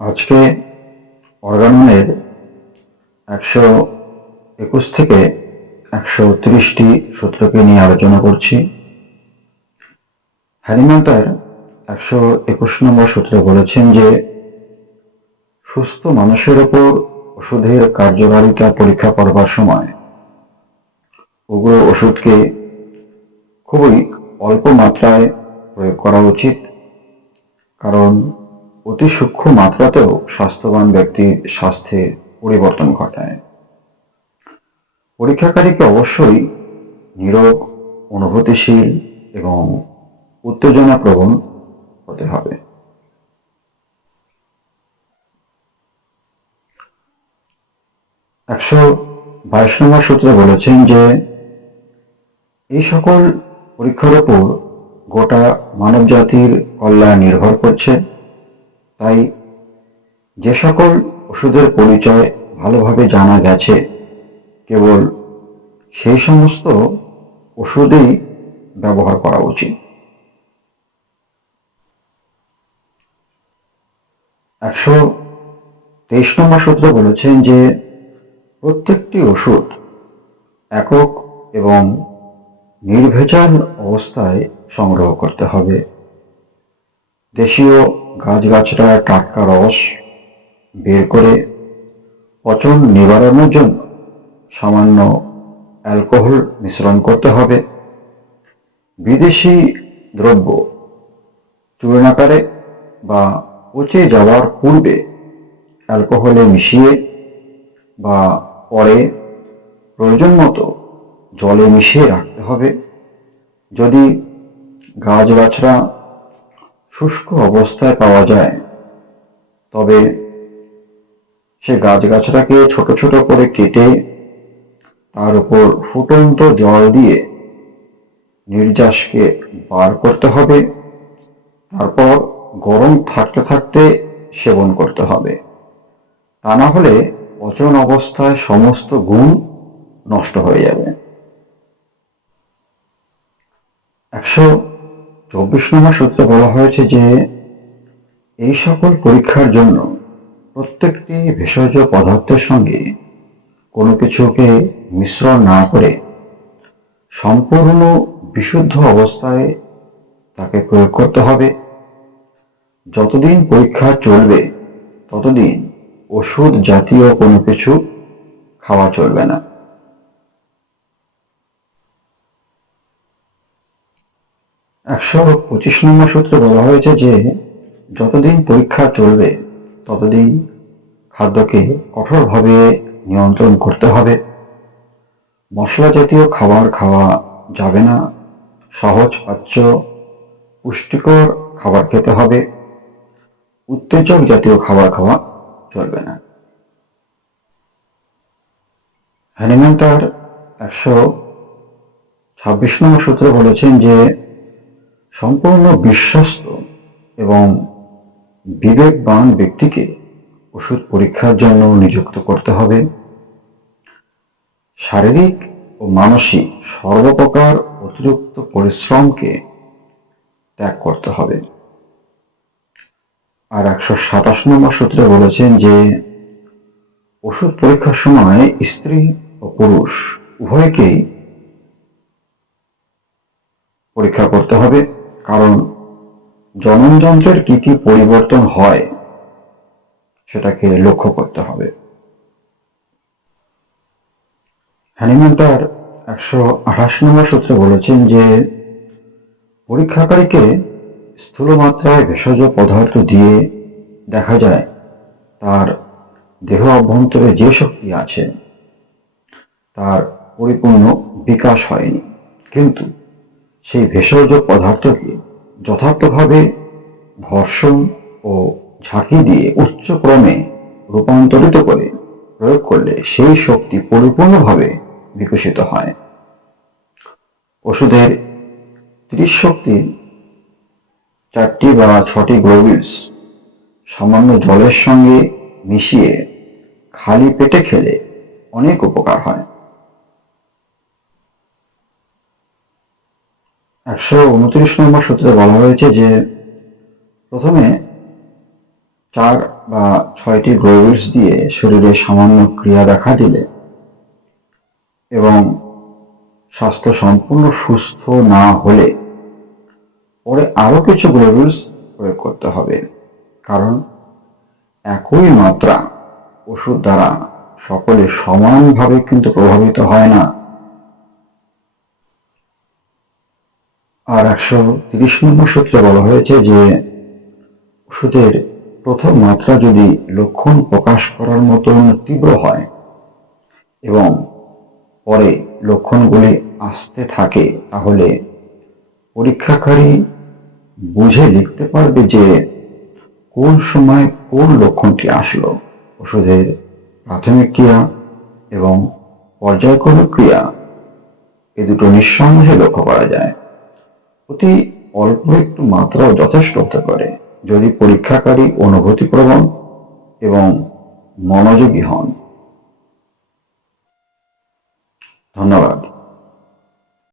আজকে অর্গাননের একশো একুশ থেকে একশো তিরিশটি সূত্রকে নিয়ে আলোচনা করছি। হ্যানিম্যান তার একশো একুশ নম্বর সূত্রে বলেছেন যে, সুস্থ মানুষের ওপর ওষুধের কার্যকারিতা পরীক্ষা করবার সময় উগ্র ওষুধকে খুবই অল্প মাত্রায় প্রয়োগ করা উচিত। কারণ অতি সূক্ষ্ম মাত্রাতেও স্বাস্থ্যবান ব্যক্তির স্বাস্থ্যের পরিবর্তন ঘটায়। পরীক্ষাকারীকে অবশ্যই নীরব অনুভূতিশীল এবং উত্তেজনা প্রবণ হতে হবে। একশো বাইশ নম্বর সূত্রে বলেছেন যে, এই সকল পরীক্ষার উপর গোটা মানব জাতির কল্যাণ নির্ভর করছে। তাই যে সকল ওষুধের পরিচয় ভালোভাবে জানা গেছে, কেবল সেই সমস্ত ওষুধেই ব্যবহার করা উচিত। একশো তেইশ নম্বর সূত্র বলেছেন যে প্রত্যেকটি ওষুধ একক এবং নির্ভেজাল অবস্থায় সংগ্রহ করতে হবে। দেশীয় গাছগাছড়ার টাটকা রস বের করে পচন নিবারণের জন্য সামান্য অ্যালকোহল মিশ্রণ করতে হবে। বিদেশি দ্রব্য চূর্ণাকারে বা পচে যাওয়ার পূর্বে অ্যালকোহলে মিশিয়ে বা পরে প্রয়োজন মতো জলে মিশিয়ে রাখতে হবে। যদি গাছগাছরা শুষ্ক অবস্থায় পাওয়া যায়। তবে সে গাছগাছরাকে ছোট ছোট করে কেটে তার উপর ফুটন্ত জল দিয়ে নির্যাসকে বার করতে হবে। তারপর গরম থাকতে থাকতে সেবন করতে হবে। তা না হলে পচন অবস্থায় সমস্ত গুণ নষ্ট হয়ে যাবে। একশো চব্বিশ নম্বর সূত্রে বলা হয়েছে যে, এই সকল পরীক্ষার জন্য প্রত্যেকটি ভেষজ পদার্থের সঙ্গে কোনো কিছুকে মিশ্রণ না করে সম্পূর্ণ বিশুদ্ধ অবস্থায় তাকে প্রয়োগ করতে হবে। যতদিন পরীক্ষা চলবে, ততদিন ওষুধ জাতীয় কোনো কিছু খাওয়া চলবে না। একশো পঁচিশ নম্বর সূত্রে বলা হয়েছে যে, যতদিন পরীক্ষা চলবে, ততদিন খাদ্যকে কঠোরভাবে নিয়ন্ত্রণ করতে হবে। মশলা জাতীয় খাবার খাওয়া যাবে না। সহজ পাচ্য, পুষ্টিকর খাবার খেতে হবে। উত্তেজক জাতীয় খাবার খাওয়া চলবে না। হ্যানিম্যান তার একশো ছাব্বিশ নম্বর সূত্রে বলেছেন যে সম্পূর্ণ বিশ্বস্ত এবং বিবেকবান ব্যক্তিকে ওষুধ পরীক্ষার জন্য নিযুক্ত করতে হবে। শারীরিক ও মানসিক সর্বপ্রকার অতিরিক্ত পরিশ্রমকে ত্যাগ করতে হবে। আর একশো সাতাশ নম্বর সূত্রে বলেছেন যে, ওষুধ পরীক্ষার সময় স্ত্রী ও পুরুষ উভয়কেই পরীক্ষা করতে হবে। কারণ জননযন্ত্রের কি কি পরিবর্তন হয়, সেটাকে লক্ষ্য করতে হবে। হ্যানিম্যান তার একশো আঠাশ নম্বর সূত্রে বলেছেন যে পরীক্ষাকারীকে স্থূল মাত্রায় ভেষজ পদার্থ দিয়ে দেখা যায়, তার দেহ অভ্যন্তরে যে শক্তি আছে, তার পরিপূর্ণ বিকাশ হয়নি। কিন্তু সেই ভেষজ পদার্থকে যথার্থভাবে ঘর্ষণ ও ঝাঁকি দিয়ে উচ্চক্রমে রূপান্তরিত করে প্রয়োগ করলে সেই শক্তি পরিপূর্ণভাবে বিকশিত হয়। ওষুধের ত্রিশ শক্তির চারটি বা ছটি গ্লোবিলস সামান্য জলের সঙ্গে মিশিয়ে খালি পেটে খেলে অনেক উপকার হয়। একশো উনত্রিশ নম্বর সূত্রে বলা হয়েছে যে, প্রথমে চার বা ছয়টি গ্লোবিউলস দিয়ে শরীরে সামান্য ক্রিয়া দেখা দিলে এবং স্বাস্থ্য সম্পূর্ণ সুস্থ না হলে পরে আরও কিছু গ্লোবিউলস প্রয়োগ করতে হবে। কারণ একই মাত্রা ওষুধ দ্বারা সকলে সমানভাবে কিন্তু প্রভাবিত হয় না। আর একশো তিরিশ নম্বর সূত্রে বলা হয়েছে যে ওষুধের প্রথম মাত্রা যদি লক্ষণ প্রকাশ করার মতন তীব্র হয় এবং পরে লক্ষণগুলি আসতে থাকে, তাহলে পরীক্ষাকারী বুঝে লিখতে পারবে যে কোন সময় কোন লক্ষণটি আসলো, ওষুধের প্রাথমিক ক্রিয়া এবং পর্যায়ক্রমিক ক্রিয়া, এ দুটো নিঃসন্দেহে লক্ষ্য করা যায়। অতি অল্প একটু মাত্রাও যথেষ্ট হতে পারে যদি পরীক্ষাকারী অনুভূতি অনুভূতিপ্রবণ এবং মনোযোগী হন। ধন্যবাদ।